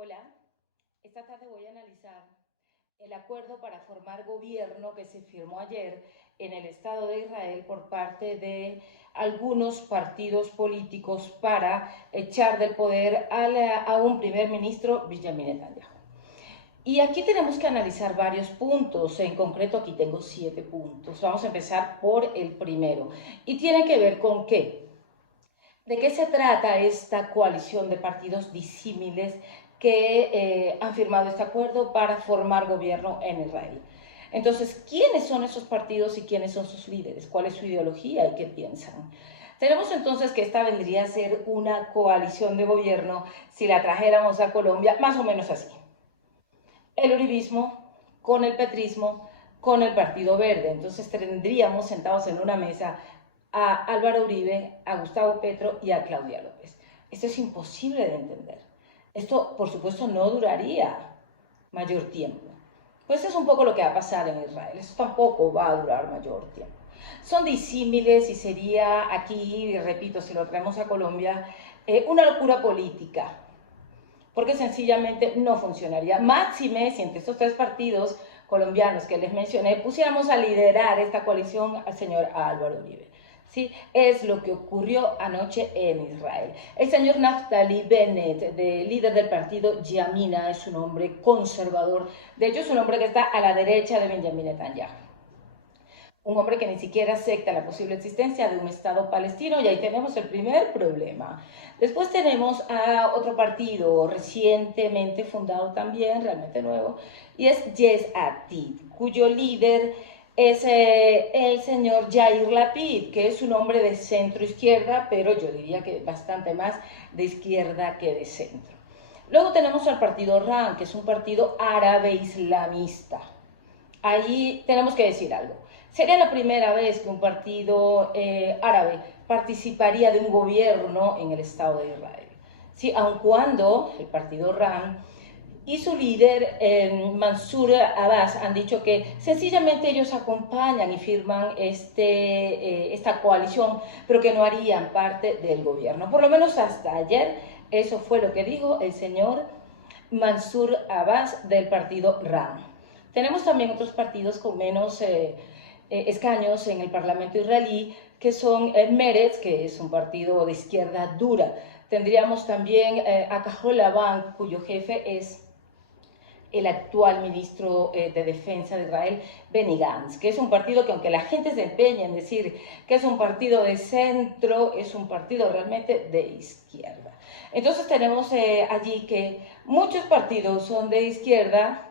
Hola, esta tarde voy a analizar el acuerdo para formar gobierno que se firmó ayer en el Estado de Israel por parte de algunos partidos políticos para echar del poder a un primer ministro, Benjamin Netanyahu. Y aquí tenemos que analizar varios puntos, en concreto aquí tengo 7 puntos. Vamos a empezar por el primero. Y tiene que ver con qué. ¿De qué se trata esta coalición de partidos disímiles que han firmado este acuerdo para formar gobierno en Israel? Entonces, ¿quiénes son esos partidos y quiénes son sus líderes? ¿Cuál es su ideología y qué piensan? Tenemos entonces que esta vendría a ser una coalición de gobierno, si la trajéramos a Colombia, más o menos así. El uribismo con el petrismo, con el Partido Verde. Entonces tendríamos sentados en una mesa a Álvaro Uribe, a Gustavo Petro y a Claudia López. Esto es imposible de entender. Esto, por supuesto, no duraría mayor tiempo. Pues es un poco lo que va a pasar en Israel. Esto tampoco va a durar mayor tiempo. Son disímiles y sería aquí, repito, si lo traemos a Colombia, una locura política, porque sencillamente no funcionaría. Máxime si entre estos tres partidos colombianos que les mencioné pusiéramos a liderar esta coalición al señor Álvaro Uribe. ¿Sí? Es lo que ocurrió anoche en Israel. El señor Naftali Bennett, líder del partido Yamina, es un hombre conservador. De hecho, es un hombre que está a la derecha de Benjamin Netanyahu. Un hombre que ni siquiera acepta la posible existencia de un Estado palestino, y ahí tenemos el primer problema. Después tenemos a otro partido recientemente fundado también, realmente nuevo, y es Yesh Atid, cuyo líder es el señor Yair Lapid, que es un hombre de centro izquierda, pero yo diría que bastante más de izquierda que de centro. Luego tenemos al partido RAM, que es un partido árabe islamista. Ahí tenemos que decir algo. Sería la primera vez que un partido árabe participaría de un gobierno en el Estado de Israel. Sí, aun cuando el partido RAM y su líder, Mansur Abbas, han dicho que sencillamente ellos acompañan y firman esta coalición, pero que no harían parte del gobierno. Por lo menos hasta ayer, eso fue lo que dijo el señor Mansur Abbas del partido RAM. Tenemos también otros partidos con menos escaños en el Parlamento israelí, que son Meretz, que es un partido de izquierda dura. Tendríamos también a Kahol Lavan, cuyo jefe es el actual ministro de Defensa de Israel, Benny Gantz, que es un partido que, aunque la gente se empeña en decir que es un partido de centro, es un partido realmente de izquierda. Entonces tenemos allí que muchos partidos son de izquierda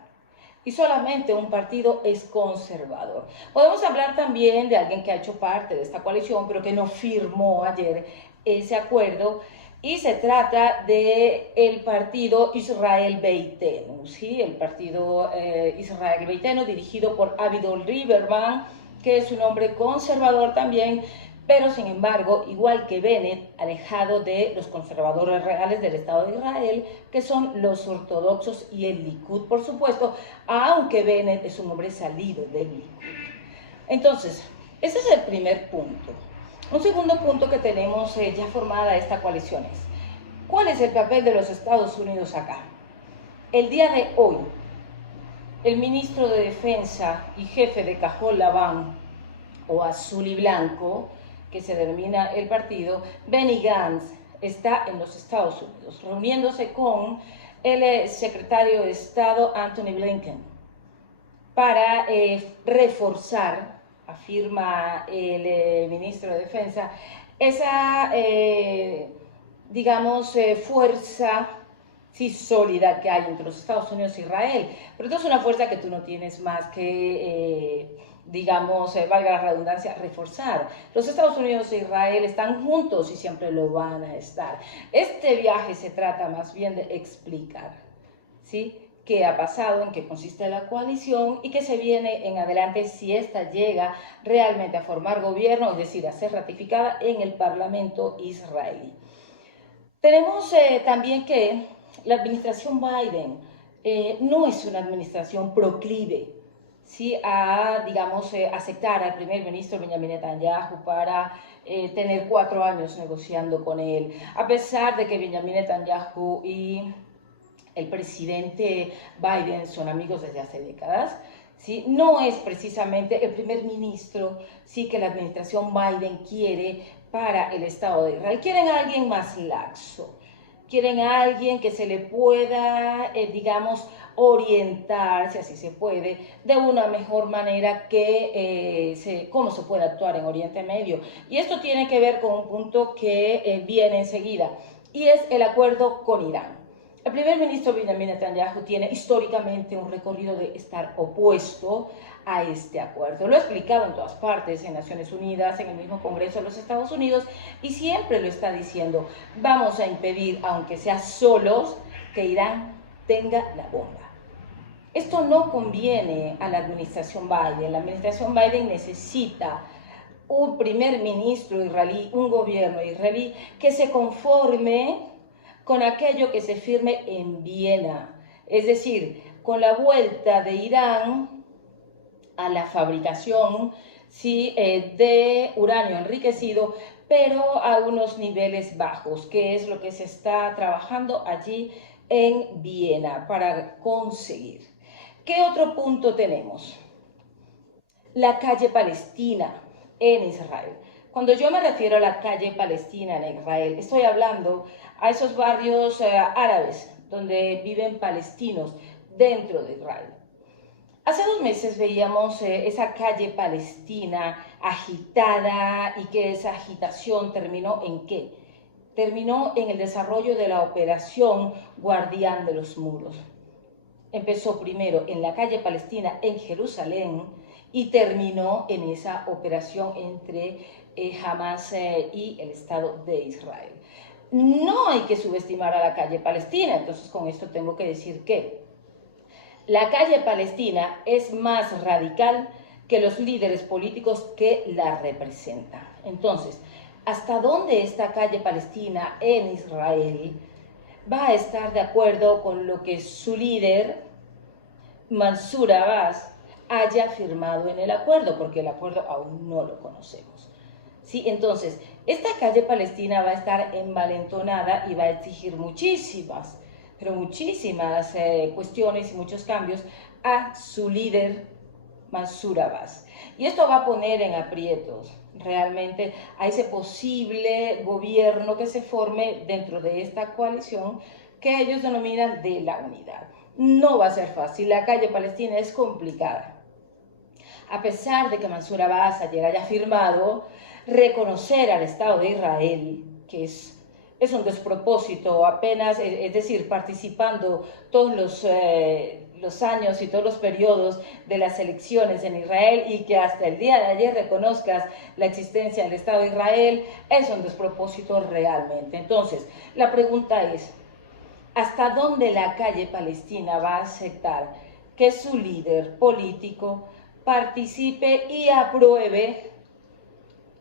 y solamente un partido es conservador. Podemos hablar también de alguien que ha hecho parte de esta coalición, pero que no firmó ayer ese acuerdo, y se trata del partido Israel Beitenu, ¿sí? El partido Israel Beitenu, dirigido por Avigdor Lieberman, que es un hombre conservador también, pero sin embargo, igual que Bennett, alejado de los conservadores reales del Estado de Israel, que son los ortodoxos y el Likud, por supuesto, aunque Bennett es un hombre salido del Likud. Entonces, ese es el primer punto. Un segundo punto que tenemos ya formada esta coalición es, ¿cuál es el papel de los Estados Unidos acá? El día de hoy, el ministro de Defensa y jefe de Kahol Lavan, o azul y blanco, que se denomina el partido, Benny Gantz, está en los Estados Unidos, reuniéndose con el secretario de Estado Anthony Blinken para reforzar, afirma el ministro de Defensa, esa, fuerza sí sólida que hay entre los Estados Unidos e Israel. Pero esto es una fuerza que tú no tienes más que, valga la redundancia, reforzar. Los Estados Unidos e Israel están juntos y siempre lo van a estar. Este viaje se trata más bien de explicar, ¿sí?, qué ha pasado, en qué consiste la coalición y qué se viene en adelante si esta llega realmente a formar gobierno, es decir, a ser ratificada en el Parlamento israelí. Tenemos también que la administración Biden no es una administración proclive, ¿sí?, a, aceptar al primer ministro Benjamin Netanyahu para tener 4 años negociando con él, a pesar de que Benjamin Netanyahu y el presidente Biden son amigos desde hace décadas, ¿sí? No es precisamente el primer ministro, sí, que la administración Biden quiere para el Estado de Israel. Quieren a alguien más laxo, quieren a alguien que se le pueda, digamos, orientar, si así se puede, de una mejor manera que cómo se puede actuar en Oriente Medio. Y esto tiene que ver con un punto que viene enseguida, y es el acuerdo con Irán. El primer ministro Benjamin Netanyahu tiene históricamente un recorrido de estar opuesto a este acuerdo. Lo ha explicado en todas partes, en Naciones Unidas, en el mismo Congreso de los Estados Unidos, y siempre lo está diciendo: vamos a impedir, aunque sea solos, que Irán tenga la bomba. Esto no conviene a la administración Biden. La administración Biden necesita un primer ministro israelí, un gobierno israelí que se conforme con aquello que se firme en Viena, es decir, con la vuelta de Irán a la fabricación, ¿sí?, de uranio enriquecido, pero a unos niveles bajos, que es lo que se está trabajando allí en Viena para conseguir. ¿Qué otro punto tenemos? La calle Palestina en Israel. Cuando yo me refiero a la calle Palestina en Israel, estoy hablando a esos barrios árabes donde viven palestinos dentro de Israel. Hace 2 meses veíamos esa calle palestina agitada, y que esa agitación terminó ¿en qué? Terminó en el desarrollo de la operación Guardián de los Muros. Empezó primero en la calle Palestina en Jerusalén y terminó en esa operación entre Hamas y el Estado de Israel. No hay que subestimar a la calle Palestina, entonces con esto tengo que decir que la calle Palestina es más radical que los líderes políticos que la representan. Entonces, ¿hasta dónde esta calle Palestina en Israel va a estar de acuerdo con lo que su líder, Mansour Abbas, haya firmado en el acuerdo? Porque el acuerdo aún no lo conocemos. ¿Sí? Entonces, esta calle Palestina va a estar envalentonada y va a exigir muchísimas, pero muchísimas cuestiones y muchos cambios a su líder, Mansour Abbas. Y esto va a poner en aprietos realmente a ese posible gobierno que se forme dentro de esta coalición que ellos denominan de la unidad. No va a ser fácil, la calle Palestina es complicada. A pesar de que Mansour Abbas ayer haya firmado reconocer al Estado de Israel, que es un despropósito, apenas, es decir, participando todos los años y todos los periodos de las elecciones en Israel, y que hasta el día de ayer reconozcas la existencia del Estado de Israel, es un despropósito realmente. Entonces, la pregunta es: ¿hasta dónde la calle Palestina va a aceptar que su líder político participe y apruebe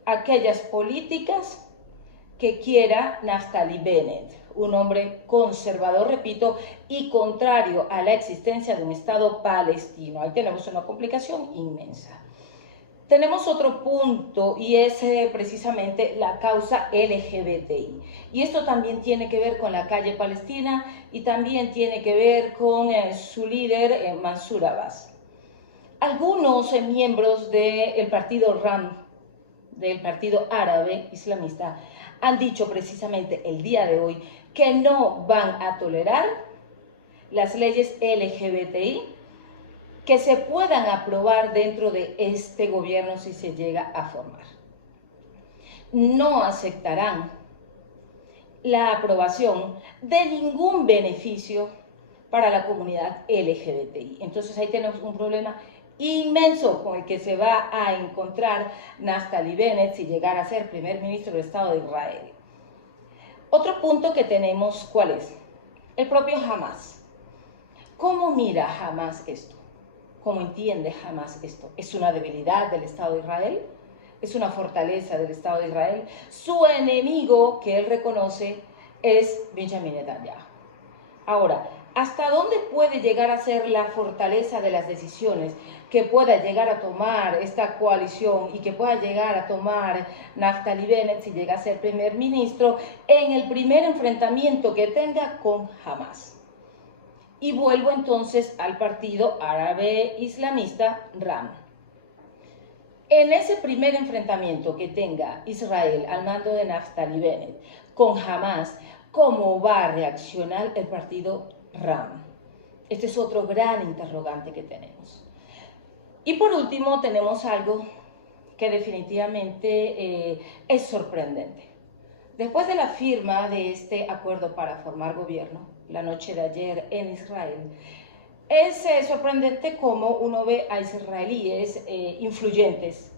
aquellas políticas que quiera Naftali Bennett, un hombre conservador, repito, y contrario a la existencia de un Estado palestino? Ahí tenemos una complicación inmensa. Tenemos otro punto, y es precisamente la causa LGBTI. Y esto también tiene que ver con la calle Palestina y también tiene que ver con su líder, Mansour Abbas. Algunos miembros del partido RAM, del partido árabe islamista, han dicho precisamente el día de hoy que no van a tolerar las leyes LGBTI que se puedan aprobar dentro de este gobierno si se llega a formar. No aceptarán la aprobación de ningún beneficio para la comunidad LGBTI. Entonces ahí tenemos un problema inmenso con el que se va a encontrar Naftali Bennett si llegara a ser primer ministro del Estado de Israel. Otro punto que tenemos, ¿cuál es? El propio Hamas. ¿Cómo mira Hamas esto? ¿Cómo entiende Hamas esto? ¿Es una debilidad del Estado de Israel? ¿Es una fortaleza del Estado de Israel? Su enemigo, que él reconoce, es Benjamin Netanyahu. Ahora, ¿hasta dónde puede llegar a ser la fortaleza de las decisiones que pueda llegar a tomar esta coalición y que pueda llegar a tomar Naftali Bennett si llega a ser primer ministro en el primer enfrentamiento que tenga con Hamas? y vuelvo entonces al partido árabe islamista RAM. En ese primer enfrentamiento que tenga Israel al mando de Naftali Bennett con Hamas, ¿cómo va a reaccionar el partido RAM? Este es otro gran interrogante que tenemos. Y por último tenemos algo que definitivamente es sorprendente. Después de la firma de este acuerdo para formar gobierno, la noche de ayer en Israel, es sorprendente cómo uno ve a israelíes influyentes,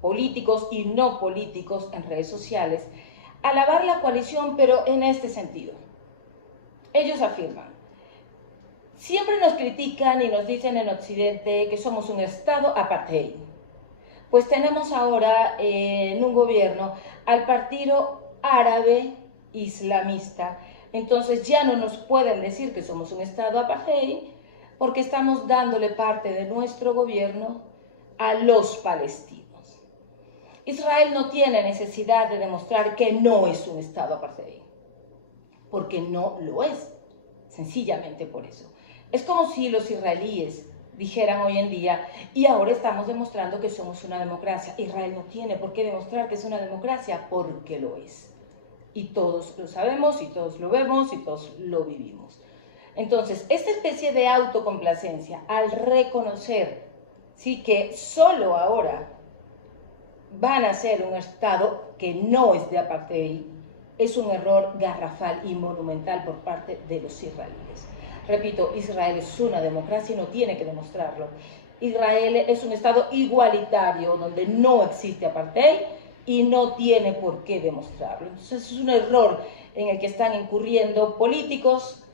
políticos y no políticos en redes sociales, alabar la coalición, pero en este sentido. Ellos afirman: siempre nos critican y nos dicen en Occidente que somos un Estado apartheid. Pues tenemos ahora en un gobierno al partido árabe islamista. Entonces ya no nos pueden decir que somos un Estado apartheid porque estamos dándole parte de nuestro gobierno a los palestinos. Israel no tiene necesidad de demostrar que no es un Estado apartheid, porque no lo es, sencillamente por eso. Es como si los israelíes dijeran hoy en día, y ahora estamos demostrando que somos una democracia. Israel no tiene por qué demostrar que es una democracia, porque lo es. Y todos lo sabemos, y todos lo vemos, y todos lo vivimos. Entonces, esta especie de autocomplacencia, al reconocer, sí, que solo ahora van a ser un Estado que no es de apartheid, es un error garrafal y monumental por parte de los israelíes. Repito, Israel es una democracia y no tiene que demostrarlo. Israel es un Estado igualitario donde no existe apartheid y no tiene por qué demostrarlo. Entonces es un error en el que están incurriendo políticos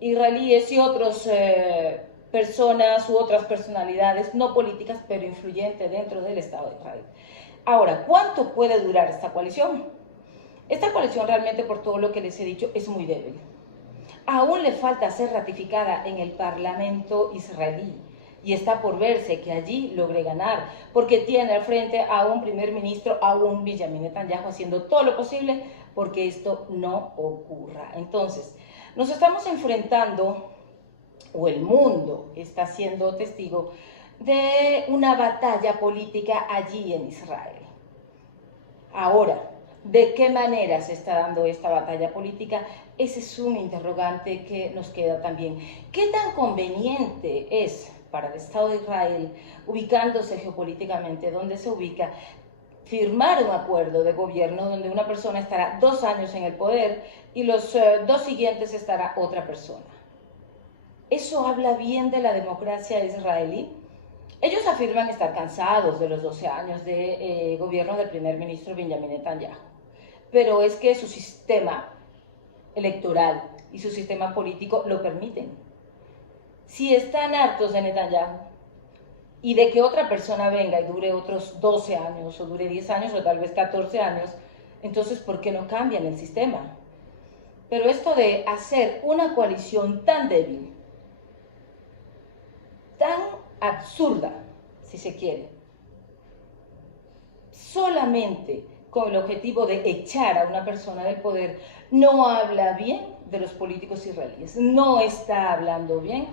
israelíes y otras personas u otras personalidades no políticas, pero influyentes dentro del Estado de Israel. Ahora, ¿cuánto puede durar esta coalición? Esta coalición realmente, por todo lo que les he dicho, es muy débil. Aún le falta ser ratificada en el Parlamento israelí y está por verse que allí logre ganar, porque tiene al frente a un primer ministro, a un Benjamin Netanyahu, haciendo todo lo posible porque esto no ocurra. Entonces, nos estamos enfrentando, o el mundo está siendo testigo de una batalla política allí en Israel. Ahora, ¿de qué manera se está dando esta batalla política? Ese es un interrogante que nos queda también. ¿Qué tan conveniente es para el Estado de Israel, ubicándose geopolíticamente donde se ubica, firmar un acuerdo de gobierno donde una persona estará 2 años en el poder y los 2 siguientes estará otra persona? ¿Eso habla bien de la democracia israelí? Ellos afirman estar cansados de los 12 años de gobierno del primer ministro Benjamin Netanyahu, pero es que su sistema electoral y su sistema político lo permiten. Si están hartos de Netanyahu y de que otra persona venga y dure otros 12 años, o dure 10 años, o tal vez 14 años, entonces ¿por qué no cambian el sistema? Pero esto de hacer una coalición tan débil, tan absurda, si se quiere, solamente con el objetivo de echar a una persona del poder, no habla bien de los políticos israelíes, no está hablando bien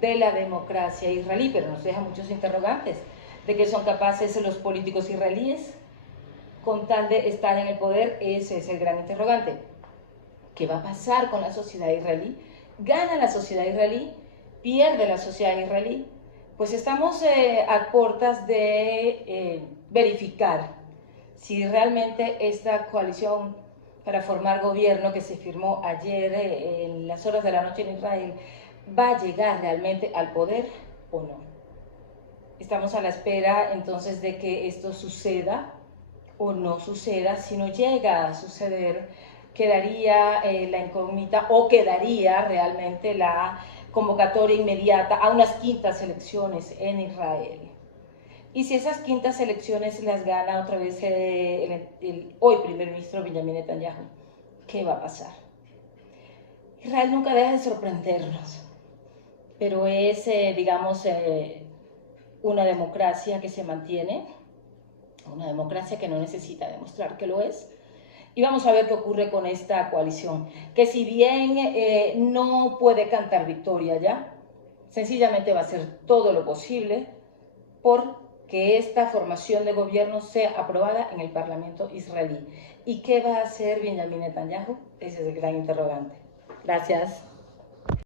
de la democracia israelí, pero nos deja muchos interrogantes de que son capaces los políticos israelíes con tal de estar en el poder. Ese es el gran interrogante. ¿Qué va a pasar con la sociedad israelí? ¿Gana la sociedad israelí? ¿Pierde la sociedad israelí? Pues estamos a puertas de verificar si realmente esta coalición para formar gobierno que se firmó ayer en las horas de la noche en Israel va a llegar realmente al poder o no. Estamos a la espera entonces de que esto suceda o no suceda. Si no llega a suceder, quedaría la incógnita, o quedaría realmente la convocatoria inmediata a unas quintas elecciones en Israel. Y si esas quintas elecciones las gana otra vez el hoy primer ministro Benjamin Netanyahu, ¿qué va a pasar? Israel nunca deja de sorprendernos, pero es, digamos, una democracia que se mantiene, una democracia que no necesita demostrar que lo es, Y vamos a ver qué ocurre con esta coalición, que si bien no puede cantar victoria ya, sencillamente va a hacer todo lo posible por que esta formación de gobierno sea aprobada en el Parlamento israelí. ¿Y qué va a hacer Benjamin Netanyahu? Ese es el gran interrogante. Gracias.